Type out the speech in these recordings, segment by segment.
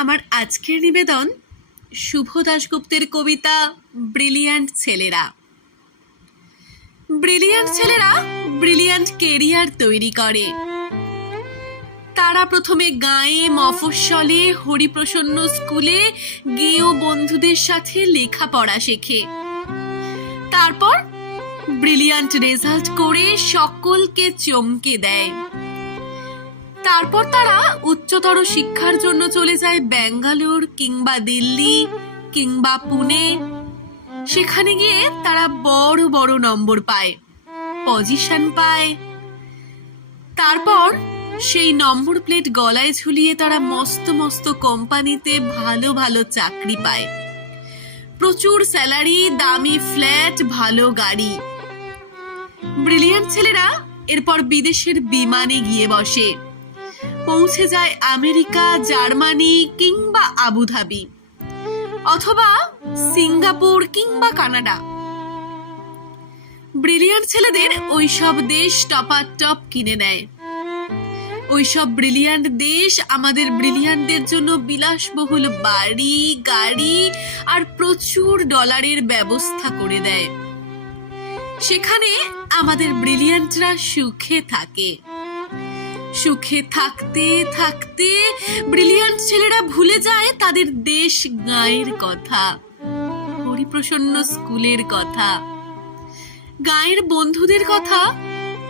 আমার আজকের নিবেদন শুভ দাশগুপ্তের কবিতা ব্রিলিয়ান্ট ছেলেরা। ব্রিলিয়ান্ট ছেলেরা ব্রিলিয়ান্ট কেরিয়ার তৈরি করে। তারা প্রথমে গাঁয়ে মফস্বলে হরিপ্রসন্ন স্কুলে গেও বন্ধুদের সাথে লেখাপড়া শেখে। তারপর ব্রিলিয়ান্ট রেজাল্ট করে সকলকে চমকে দেয়। তারপর তারা উচ্চতর শিক্ষার জন্য চলে যায় ব্যাঙ্গালোর কিংবা দিল্লি কিংবা পুনে। সেখানে গিয়ে তারা বড় বড় নম্বর পায়, পজিশন পায়। তারপর সেই নম্বর প্লেট গলায় ঝুলিয়ে তারা মস্ত মস্ত কোম্পানিতে ভালো ভালো চাকরি পায়, প্রচুর স্যালারি, দামি ফ্ল্যাট, ভালো গাড়ি। ব্রিলিয়ান্ট ছেলেরা এরপর বিদেশের বিমানে গিয়ে বসে, পৌঁছে যায় আমেরিকা, জার্মানি কিংবা আবুধাবি অথবা সিঙ্গাপুর কিংবা কানাডা। ব্রিলিয়ান্ট ছেলেদের ওইসব দেশ টপাটপ কিনে নেয়। ওইসব ব্রিলিয়ান্ট দেশ আমাদের ব্রিলিয়ান্টদের জন্য বিলাসবহুল বাড়ি, গাড়ি আর প্রচুর ডলারের ব্যবস্থা করে দেয়। সেখানে আমাদের ব্রিলিয়ান্টরা সুখে থাকে। সুখে থাকতে থাকতে ব্রিলিয়ান্ট ছেলেরা ভুলে যায় তাদের দেশ গাঁয়ের কথা, হরিপ্রসন্ন স্কুলের কথা, গাঁয়ের বন্ধুদের কথা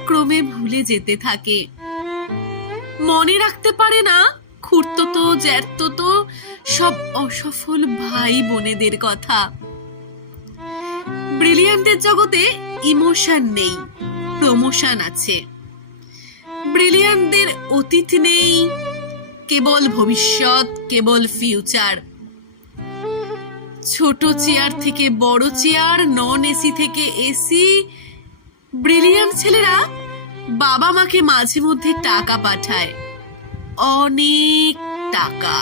ক্রমে ভুলে যেতে থাকে। মনে রাখতে পারে না খুড়তো জ্যাঠতো সব অসফল ভাই বোনেদের কথা। ব্রিলিয়ান্টের জগতে ইমোশন নেই, প্রমোশন আছে। ব্রিলিয়ান্টদের অতীত নেই, কেবল ভবিষ্যৎ, কেবল ফিউচার। ছোট চেয়ার থেকে বড় চেয়ার, নন এসি থেকে এসি। ব্রিলিয়ান্ট ছেলেরা বাবা মাকে মাঝে মধ্যে টাকা পাঠায়, অনেক টাকা।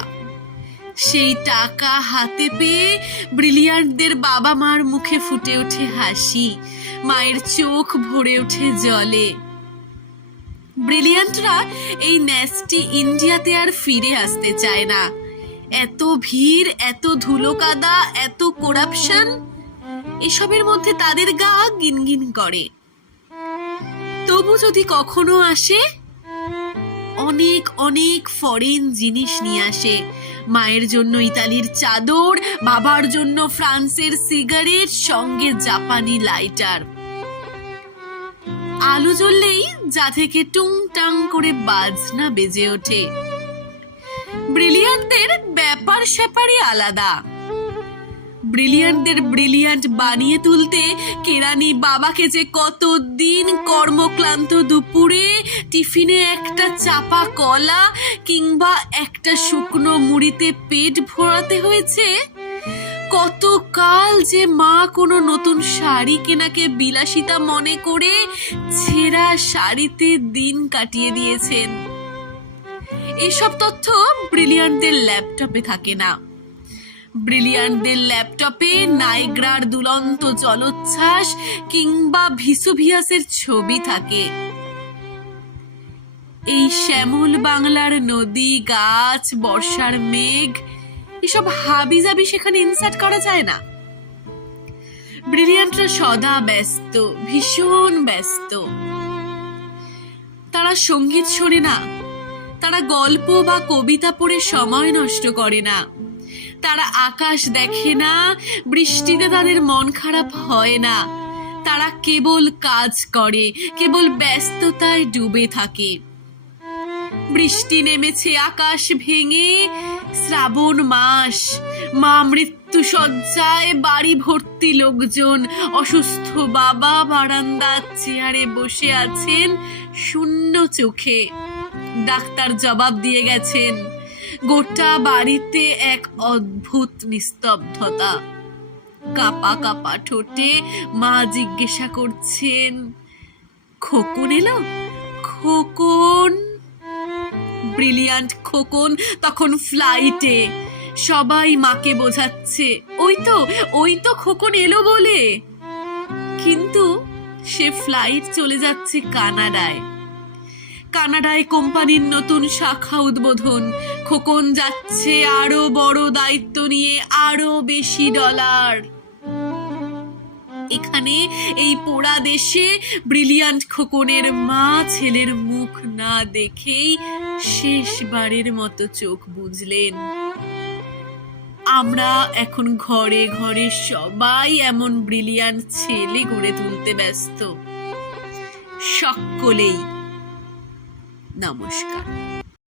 সেই টাকা হাতে পেয়ে ব্রিলিয়ান্টদের বাবা মার মুখে ফুটে ওঠে হাসি, মায়ের চোখ ভরে ওঠে জলে। ব্রিলিয়ান্টরা এই ন্যাস্টি ইন্ডিয়াতে আর ফিরে আসতে চায় না। এত ভিড়, এত ধুলো কাদা, এত করাপশন, এসবের মধ্যে তাদের গা গিনগিন করে। তবু যদি কখনো আসে, অনেক অনেক ফরেন জিনিস নিয়ে আসে। মায়ের জন্য ইতালির চাদর, বাবার জন্য ফ্রান্সের সিগারেট, সঙ্গে জাপানি লাইটার। আলো জ্বললেই যা থেকে টুং টাং করে বাজনা বেজে ওঠে। ব্রিলিয়ান্টদের ব্যাপার স্যাপারই আলাদা। ব্রিলিয়ান্টদের ব্রিলিয়ান্ট বানিয়ে তুলতে কেরানি বাবাকে যে কতদিন কর্মক্লান্ত দুপুরে টিফিনে একটা চাপা কলা কিংবা একটা শুকনো মুড়িতে পেট ভরাতে হয়েছে। কতকাল যে মা কোনো নতুন শাড়ি কেনাকে বিলাসিতা মনে করে ছেঁড়া শাড়িতে দিন কাটিয়ে দিয়েছেন। এসব তথ্য ব্রিলিয়ান্টদের ল্যাপটপে থাকে না। ব্রিলিয়ান্টদের ল্যাপটপে নাইগ্রার দুলন্ত জলোচ্ছ্বাস কিংবা ভিসুভিয়াসের ছবি থাকে। এই শ্যামল বাংলার নদী, গাছ, বর্ষার মেঘ, এসব হাবিজাবি সেখানে ইনসার্ট করা যায় না। ব্রিলিয়ান্টরা সদা ব্যস্ত, ভীষণ ব্যস্ত। তারা সঙ্গীত শোনে না, তারা গল্প বা কবিতা পড়ে সময় নষ্ট করে না, তারা আকাশ দেখে না, বৃষ্টিতে তাদের মন খারাপ হয় না। তারা কেবল কাজ করে, কেবল ব্যস্ততায় ডুবে থাকে। বৃষ্টি নেমেছে আকাশ ভেঙে, শ্রাবণ মাস, মা মৃত্যু শয্যায়, বাড়ি ভর্তি লোকজন। অসুস্থ বাবা বারান্দার চেয়ারে বসে আছেন শূন্য চোখে। ডাক্তার জবাব দিয়ে গেছেন। গোটা বাড়িতে এক অদ্ভুত নিস্তব্ধতা। কাপা কাপা ঠোঁটে মা জিজ্ঞাসা করছেন, খোকন এলো? খোকন? ব্রিলিয়ান্ট খোকন তখন ফ্লাইটে। সবাই মাকে বোঝাচ্ছে, ওই তো খোকন এলো বলে। কিন্তু সে ফ্লাইট চলে যাচ্ছে কানাডায়। কানাডায় কোম্পানির নতুন শাখা উদ্বোধন। খোকন যাচ্ছে আরো বড় দায়িত্ব নিয়ে, আরো বেশি ডলার। এখানে এই পোড়া দেশে ব্রিলিয়ান্ট খোকনের মা ছেলের মুখ না দেখেই শেষবারের মতো চোখ বুঝলেন। আমরা এখন ঘরে ঘরে সবাই এমন ব্রিলিয়ান্ট ছেলে গড়ে তুলতে ব্যস্ত। সকলেই নমস্কার।